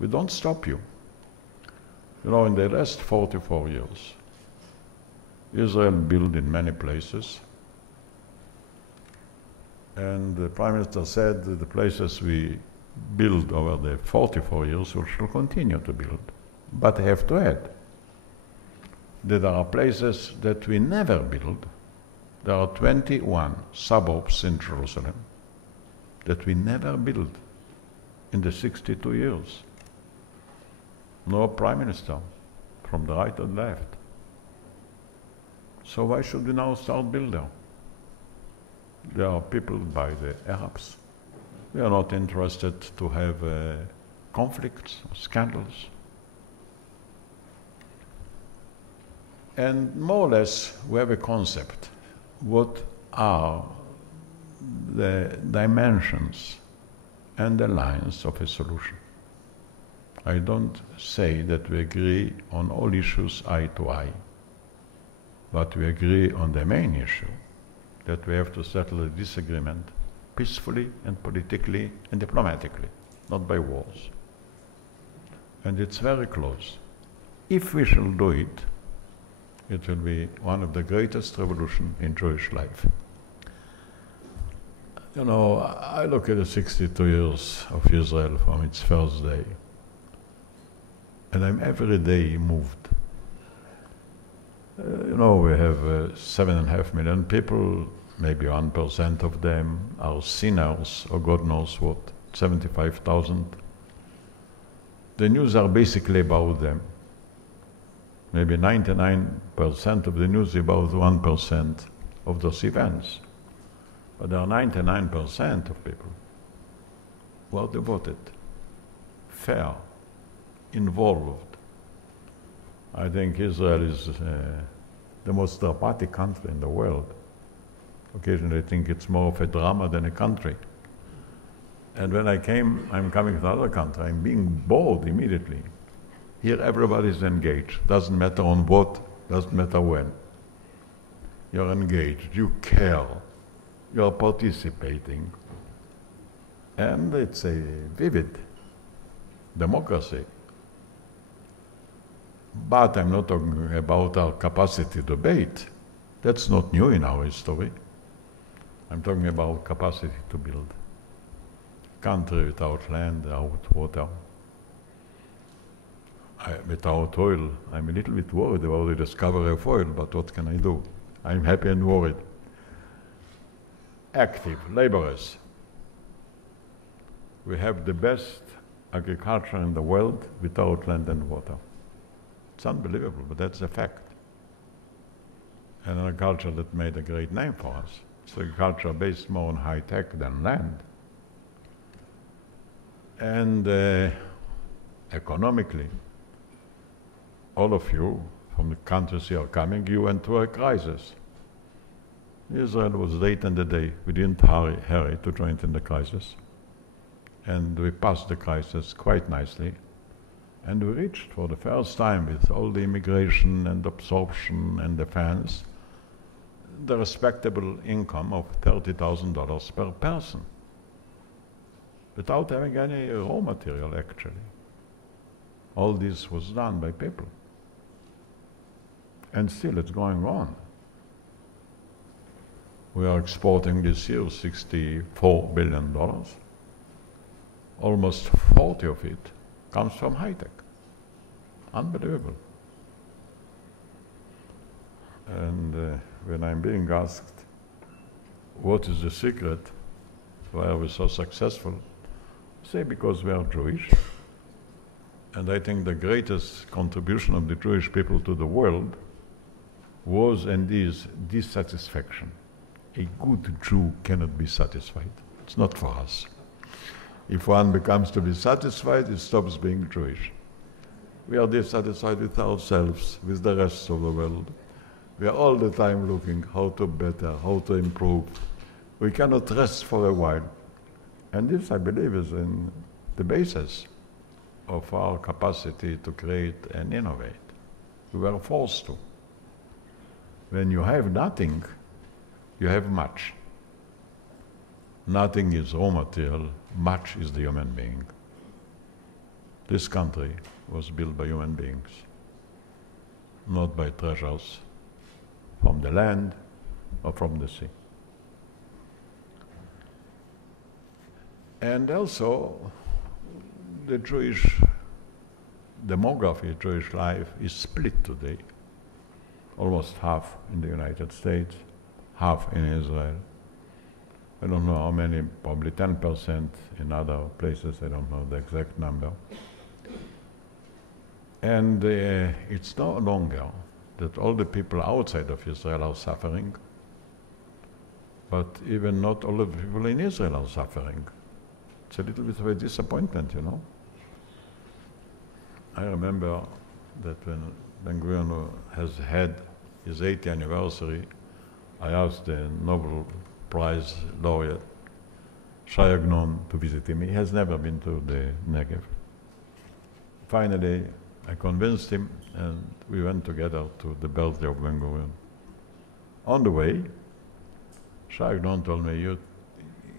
We don't stop you. You know, in the last 44 years, Israel built in many places, and the Prime Minister said that the places we build over the 44 years we shall continue to build. But I have to add that there are places that we never build. There are 21 suburbs in Jerusalem that we never built in the 62 years. No Prime Minister, from the right or left. So why should we now start building? There are people by the Arabs. We are not interested to have conflicts, scandals. And more or less, we have a concept. What are the dimensions and the lines of a solution? I don't say that we agree on all issues eye to eye, but we agree on the main issue, that we have to settle a disagreement peacefully and politically and diplomatically, not by wars. And it's very close. If we shall do it, it will be one of the greatest revolutions in Jewish life. You know, I look at the 62 years of Israel from its first day, and I'm every day moved. You know, we have 7.5 million people, maybe 1% of them are sinners, or God knows what, 75,000. The news are basically about them. Maybe 99% of the news about 1% of those events. But there are 99% of people who are devoted, fair, involved. I think Israel is the most dramatic country in the world. Occasionally I think it's more of a drama than a country. And when I'm coming to another country, I'm being bored immediately. Here everybody is engaged. Doesn't matter on what, doesn't matter when. You're engaged, you care, you're participating. And it's a vivid democracy. But I'm not talking about our capacity to debate. That's not new in our history. I'm talking about capacity to build. Country without land, without water, without oil. I'm a little bit worried about the discovery of oil, but what can I do? I'm happy and worried. Active, laborious. We have the best agriculture in the world without land and water. It's unbelievable, but that's a fact. An agriculture that made a great name for us. It's agriculture based more on high tech than land. And economically, all of you from the countries you are coming, you went through a crisis. Israel was late in the day. We didn't hurry to join in the crisis. And we passed the crisis quite nicely. And we reached for the first time, with all the immigration and absorption and defense, the respectable income of $30,000 per person, without having any raw material, actually. All this was done by people. And still it's going on. We are exporting this year $64 billion. Almost 40 of it comes from high-tech. Unbelievable. And when I'm being asked, what is the secret? Why are we so successful? I say because we are Jewish. And I think the greatest contribution of the Jewish people to the world was and is dissatisfaction. A good Jew cannot be satisfied. It's not for us. If one becomes to be satisfied, it stops being Jewish. We are dissatisfied with ourselves, with the rest of the world. We are all the time looking how to better, how to improve. We cannot rest for a while. And this, I believe, is in the basis of our capacity to create and innovate. We were forced to. When you have nothing, you have much. Nothing is raw material, much is the human being. This country was built by human beings, not by treasures from the land or from the sea. And also, the Jewish demography, Jewish life is split today. Almost half in the United States, half in Israel. I don't know how many, probably 10% in other places, I don't know the exact number. And it's no longer that all the people outside of Israel are suffering, but even not all of the people in Israel are suffering. It's a little bit of a disappointment, you know. I remember that when Ben-Gurion has had his 80th anniversary, I asked the Nobel Prize laureate, Shai Agnon, to visit him. He has never been to the Negev. Finally, I convinced him, and we went together to the birthday of Ben-Gurion. On the way, Shai Agnon told me,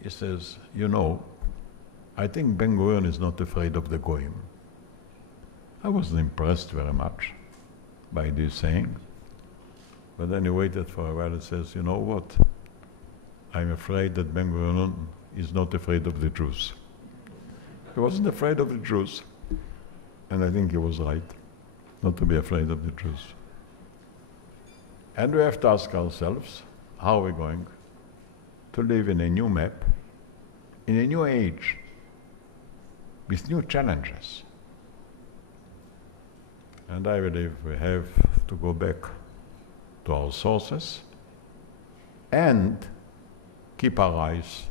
he says, you know, I think Ben-Gurion is not afraid of the Goyim. I wasn't impressed very much by this saying, but then he waited for a while and says, you know what? I'm afraid that Ben-Gurion is not afraid of the Jews. He wasn't afraid of the Jews, and I think he was right, not to be afraid of the Jews. And we have to ask ourselves, how are we going to live in a new map, in a new age, with new challenges? And I believe we have to go back to our sources and keep our eyes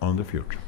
on the future.